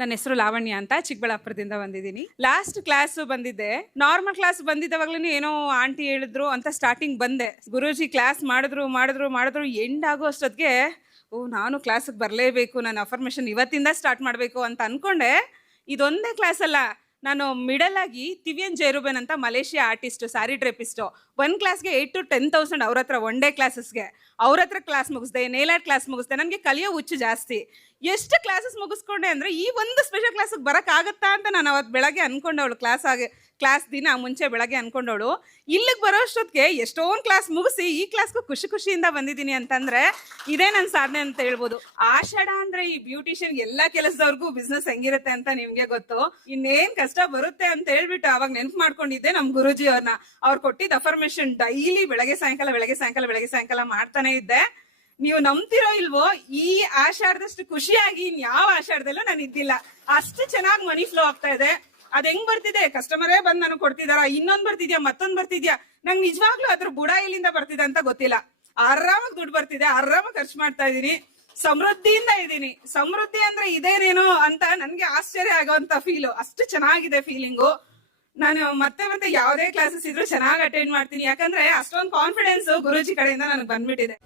ನನ್ನ ಹೆಸರು ಲಾವಣ್ಯ ಅಂತ ಚಿಕ್ಕಬಳ್ಳಾಪುರದಿಂದ ಬಂದಿದ್ದೀನಿ. ಲಾಸ್ಟ್ ಕ್ಲಾಸ್ ಬಂದಿದ್ದೆ. ನಾರ್ಮಲ್ ಕ್ಲಾಸ್ ಬಂದಿದ್ದವಾಗ್ಲೂ ಏನೋ ಆಂಟಿ ಹೇಳಿದ್ರು ಅಂತ ಸ್ಟಾರ್ಟಿಂಗ್ ಬಂದೆ. ಗುರೂಜಿ ಕ್ಲಾಸ್ ಮಾಡಿದ್ರು ಮಾಡಿದ್ರು ಮಾಡಿದ್ರು ಎಂಡ್ ಆಗೋ ಅಷ್ಟೊತ್ತಿಗೆ, ಓ, ನಾನು ಕ್ಲಾಸಿಗೆ ಬರಲೇಬೇಕು, ನನ್ನ ಅಫರ್ಮೇಷನ್ ಇವತ್ತಿಂದ ಸ್ಟಾರ್ಟ್ ಮಾಡಬೇಕು ಅಂತ ಅನ್ಕೊಂಡೆ. ಇದೊಂದೇ ಕ್ಲಾಸ್ ಅಲ್ಲ. ನಾನು ಮಿಡಲ್ ಆಗಿ ತಿವಿಯನ್ ಜೈರುಬೆನ್ ಅಂತ Malaysia artist sari drapist one ಕ್ಲಾಸ್ಗೆ ಏಯ್ಟ್ ಟು ಟೆನ್ ತೌಸಂಡ್ ಅವ್ರ ಹತ್ರ ಒನ್ ಡೇ ಕ್ಲಾಸಸ್ಗೆ ಅವ್ರ ಹತ್ರ ಕ್ಲಾಸ್ ಮುಗಿಸ್ದೆ ನೇಲಾರ್ ಕ್ಲಾಸ್ ಮುಗಿಸ್ದೆ. ನನಗೆ ಕಲಿಯೋ ಹುಚ್ಚು ಜಾಸ್ತಿ. ಎಷ್ಟು ಕ್ಲಾಸಸ್ ಮುಗಿಸ್ಕೊಂಡೆ ಅಂದರೆ ಈ ಒಂದು ಸ್ಪೆಷಲ್ ಕ್ಲಾಸಿಗೆ ಬರೋಕ್ಕಾಗತ್ತಾ ಅಂತ ನಾನು ಅವತ್ತು ಬೆಳಗ್ಗೆ ಅಂದ್ಕೊಂಡವಳು ಕ್ಲಾಸ್ ಆಗಿ ಕ್ಲಾಸ್ ದಿನ ಮುಂಚೆ ಬೆಳಗ್ಗೆ ಅಂದ್ಕೊಂಡವಳು ಇಲ್ಲಿಗೆ ಬರೋ ಅಷ್ಟೊತ್ತಿಗೆ ಎಷ್ಟೊಂದು ಕ್ಲಾಸ್ ಮುಗಿಸಿ ಈ ಕ್ಲಾಸ್ಗೂ ಖುಷಿ ಖುಷಿಯಿಂದ ಬಂದಿದ್ದೀನಿ ಅಂತಂದರೆ ಇದೇ ನನ್ನ ಸಾಧನೆ ಅಂತ ಹೇಳ್ಬೋದು. ಆಷಾಢ ಅಂದರೆ ಈ ಬ್ಯೂಟಿಷಿಯನ್ ಎಲ್ಲ ಕೆಲಸದವ್ರಿಗೂ ಬಿಸ್ನೆಸ್ ಹೆಂಗಿರುತ್ತೆ ಅಂತ ನಿಮಗೆ ಗೊತ್ತು. ಇನ್ನೇನು ಕಷ್ಟ ಬರುತ್ತೆ ಅಂತ ಹೇಳ್ಬಿಟ್ಟು ಅವಾಗ ನೆನ್ಪು ಮಾಡ್ಕೊಂಡಿದ್ದೆ ನಮ್ಮ ಗುರುಜಿ ಅವ್ರನ್ನ ಅವ್ರು ಕೊಟ್ಟಿದ್ದ ಅಫರ್ಮೇಶನ್ ಡೈಲಿ ಬೆಳಗ್ಗೆ ಸಾಯಂಕಾಲ ಬೆಳಗ್ಗೆ ಸಾಯಂಕಾಲ ಬೆಳಗ್ಗೆ ಸಾಯಂಕಾಲ ಮಾಡ್ತಾನೆ ಇದ್ದೆ. ನೀವು ನಂಬ್ತಿರೋ ಇಲ್ವೋ, ಈ ಆಷಾಢದಷ್ಟು ಖುಷಿಯಾಗಿ ಇನ್ ಯಾವ ಆಷಾಢದಲ್ಲೂ ನಾನು ಇದ್ದಿಲ್ಲ. ಅಷ್ಟು ಚೆನ್ನಾಗಿ ಮನಿ ಫ್ಲೋ ಆಗ್ತಾ ಇದೆ. ಅದ್ ಹೆಂಗ್ ಬರ್ತಿದೆ? ಕಸ್ಟಮರೇ ಬಂದ್ ನನಗೆ ಕೊಡ್ತಿದಾರ? ಇನ್ನೊಂದ್ ಬರ್ತಿದ್ಯಾ? ಮತ್ತೊಂದ್ ಬರ್ತಿದ್ಯಾ? ನಂಗೆ ನಿಜವಾಗ್ಲೂ ಅದ್ರ ಬುಡ ಎಲ್ಲಿಂದ ಬರ್ತಿದೆ ಅಂತ ಗೊತ್ತಿಲ್ಲ. ಆರಾಮಾಗಿ ದುಡ್ಡು ಬರ್ತಿದೆ, ಆರಾಮಾಗಿ ಖರ್ಚು ಮಾಡ್ತಾ ಇದೀನಿ, ಸಮೃದ್ಧಿಯಿಂದ ಇದೀನಿ. ಸಮೃದ್ಧಿ ಅಂದ್ರೆ ಇದೇನೇನೋ ಅಂತ ನನ್ಗೆ ಆಶ್ಚರ್ಯ ಆಗೋಂತ ಫೀಲ್ ಅಷ್ಟು ಚೆನ್ನಾಗಿದೆ ಫೀಲಿಂಗು ನಾನು ಮತ್ತೆ ಮತ್ತೆ ಯಾವ್ದೇ ಕ್ಲಾಸಸ್ ಇದ್ರು ಚೆನ್ನಾಗಿ ಅಟೆಂಡ್ ಮಾಡ್ತೀನಿ. ಯಾಕಂದ್ರೆ ಅಷ್ಟೊಂದು ಕಾನ್ಫಿಡೆನ್ಸ್ ಗುರುಜಿ ಕಡೆಯಿಂದ ನನಗೆ ಬಂದ್ಬಿಟ್ಟಿದೆ.